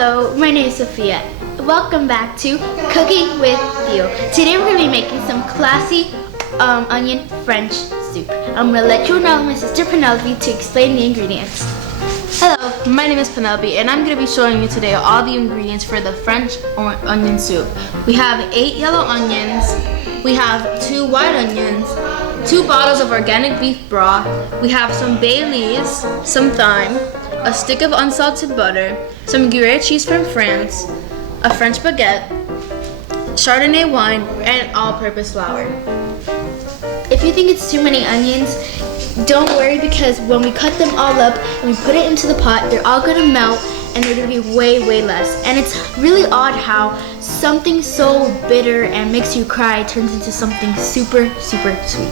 Hello, my name is Sophia. Welcome back to Cooking with Theo. Today we're going to be making some classy onion French soup. I'm going to let you know my sister Penelope to explain the ingredients. Hello, my name is Penelope and I'm going to be showing you today all the ingredients for the French onion soup. We have 8 yellow onions, we have 2 white onions, 2 bottles of organic beef broth, we have some bay leaves, some thyme, a stick of unsalted butter, some Gruyere cheese from France, a French baguette, Chardonnay wine, and all-purpose flour. If you think it's too many onions, don't worry, because when we cut them all up and we put it into the pot, they're all gonna melt and they're gonna be way less. And it's really odd how something so bitter and makes you cry turns into something super sweet.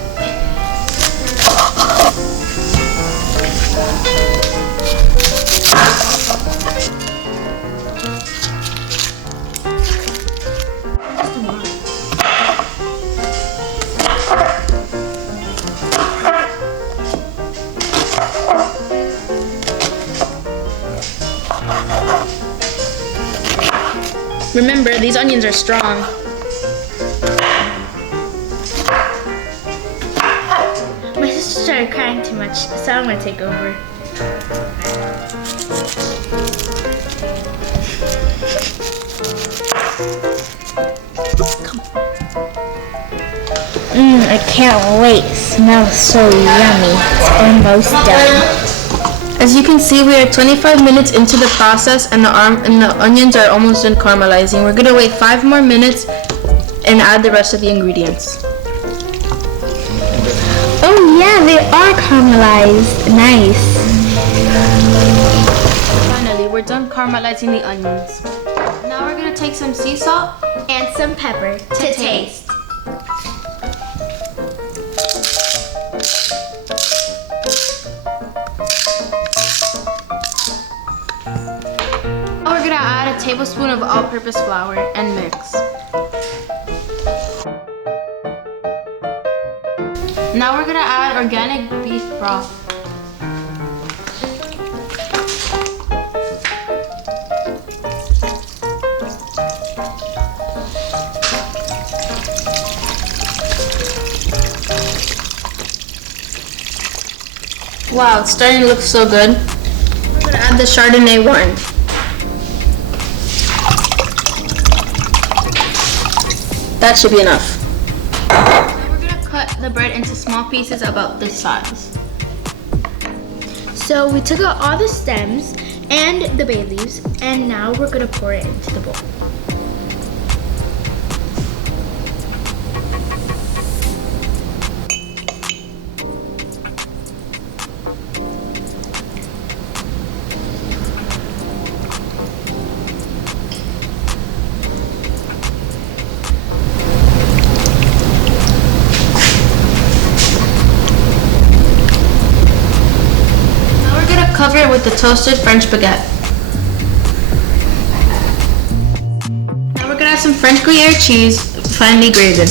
Remember, these onions are strong. My sister started crying too much, so I'm gonna take over. I can't wait. It smells so yummy. It's almost done. As you can see, we are 25 minutes into the process and the onions are almost done caramelizing. We're gonna wait 5 more minutes and add the rest of the ingredients. Oh yeah, they are caramelized. Nice. Finally, we're done caramelizing the onions. Now we're gonna take some sea salt And some pepper to taste. Now we're gonna add a tablespoon of all-purpose flour and mix. Now we're gonna add organic beef broth. Wow, it's starting to look so good. We're gonna add the Chardonnay wine. That should be enough. Now we're gonna cut the bread into small pieces about this size. So we took out all the stems and the bay leaves, and now we're gonna pour it into the bowl. Cover it with the toasted French baguette. Now we're gonna add some French Gruyere cheese, finely grated.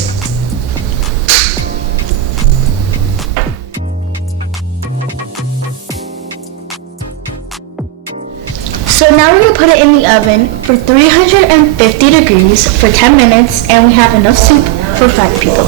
So now we're gonna put it in the oven for 350 degrees for 10 minutes, and we have enough soup for 5 people.